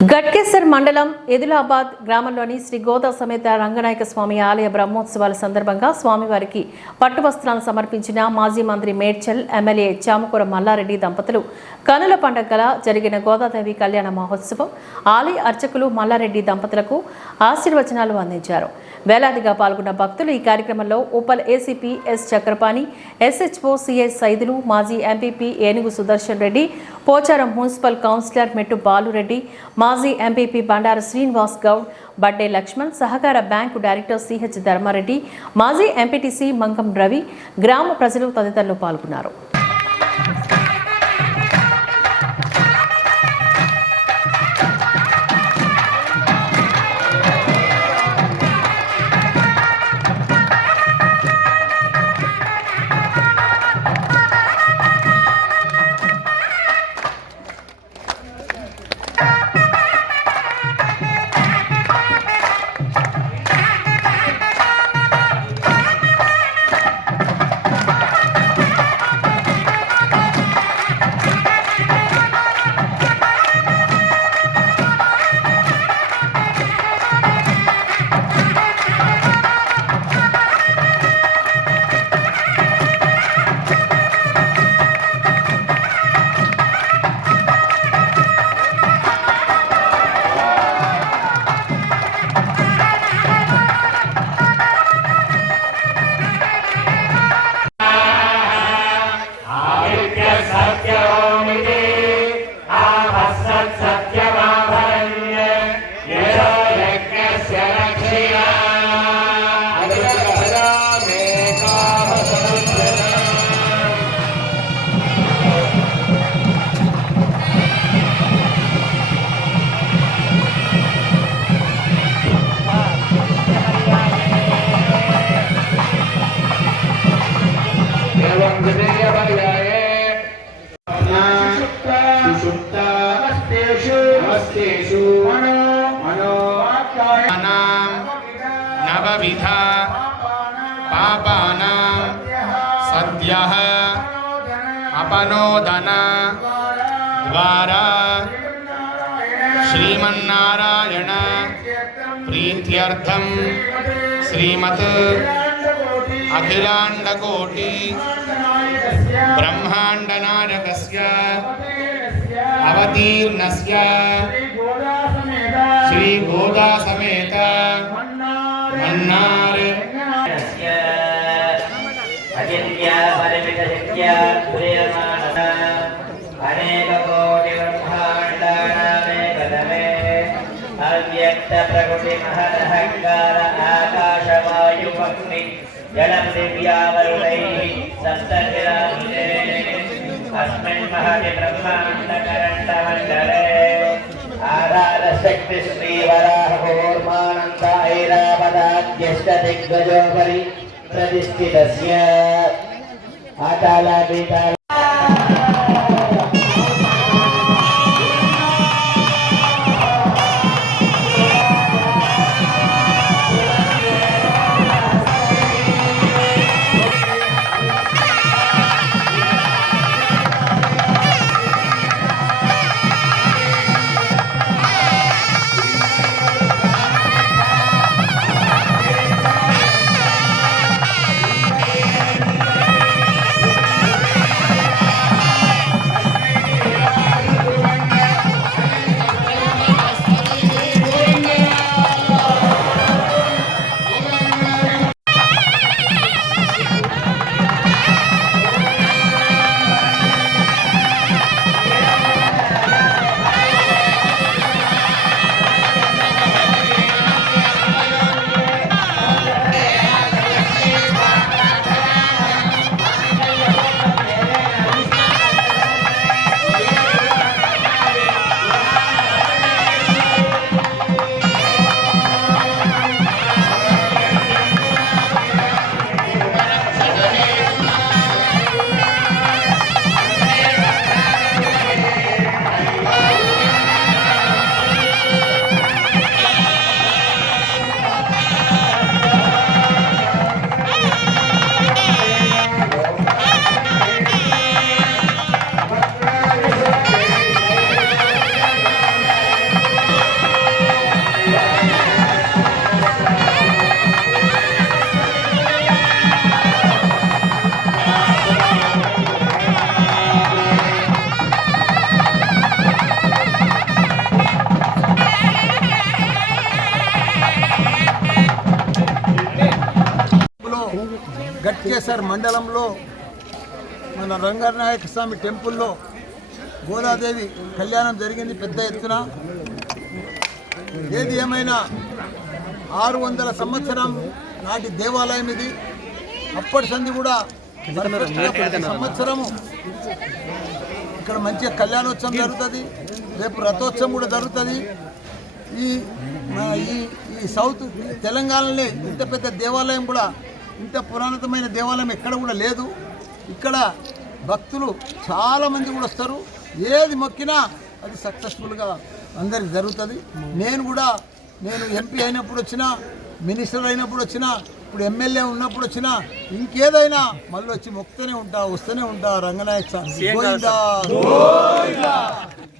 గట్కేసర్ మండలం ఎదిలాబాద్ గ్రామంలోని శ్రీ గోదా సమేత రంగనాయక స్వామి ఆలయ బ్రహ్మోత్సవాల సందర్భంగా స్వామివారికి పట్టు వస్త్రాలను సమర్పించిన మాజీ మంత్రి మేడ్చల్ ఎమ్మెల్యే చామకూర మల్లారెడ్డి దంపతులు కనుల పండగల జరిగిన గోదాదేవి కళ్యాణ మహోత్సవం ఆలయ అర్చకులు మల్లారెడ్డి దంపతులకు ఆశీర్వచనాలు అందించారు. వేలాదిగా పాల్గొన్న భక్తులు ఈ కార్యక్రమంలో Uppal A C P S Chakrapani S H O C S Saidulu మాజీ M P P Enugu Sudarshan Reddy Pocharam municipal councillor Mettu Balreddy మాజీ M P P Bandaru Srinivas Goud Badde Laxman సహకార bank director CH Dharmareddy మాజీ MPTC Mangam Ravi గ్రామ ప్రజలు తదితరులు పాల్గొన్నారు. నవవిధ పాపాన సద్య అపనోదన ద్వారా శ్రీమన్నారాయణ ప్రీత్యర్థం శ్రీమత్ అఖిలాండకోటి బ్రహ్మాండనారకస్య అవతీర్ణస్య శ్రీ గోదా సమేత మన్నార్ అజిత్య పరిమిత శక్త్య ప్రేరమాణ అనేక అవ్యక్త ప్రకృతి మహదహంకార ఆకాశవాయు जलपृथिव्यावरुणैः सप्तगिरामुले अस्मिन् महति ब्रह्माण्डकरण्डमण्डले आधारशक्ति श्रीवराहकूर्मानन्द ऐरावदाद्यष्टदिग्गजोपरि प्रतिष्ठितस्य आचालापीठाल గట్కేసర్ మండలంలో మన రంగనాయక స్వామి టెంపుల్లో గోదాదేవి కళ్యాణం జరిగింది పెద్ద ఎత్తున. ఏది ఏమైనా ఆరు వందల సంవత్సరం నాటి దేవాలయం ఇది. అప్పటి సంది కూడా సంవత్సరము. ఇక్కడ మంచిగా కళ్యాణోత్సవం జరుగుతుంది. రేపు రథోత్సవం కూడా జరుగుతుంది. ఈ ఈ ఈ సౌత్ తెలంగాణలో ఇంత పెద్ద దేవాలయం కూడా ఇంత పురాణతమైన దేవాలయం ఎక్కడ కూడా లేదు. ఇక్కడ భక్తులు చాలామంది కూడా వస్తారు. ఏది మొక్కినా అది సక్సెస్ఫుల్గా అందరికి జరుగుతుంది. నేను కూడా నేను ఎంపీ అయినప్పుడు వచ్చినా మినిస్టర్ అయినప్పుడు వచ్చినా ఇప్పుడు ఎమ్మెల్యే ఉన్నప్పుడు వచ్చినా ఇంకేదైనా మళ్ళీ వచ్చి మొక్కుతూనే ఉంటా వస్తూనే ఉంటా రంగనాయక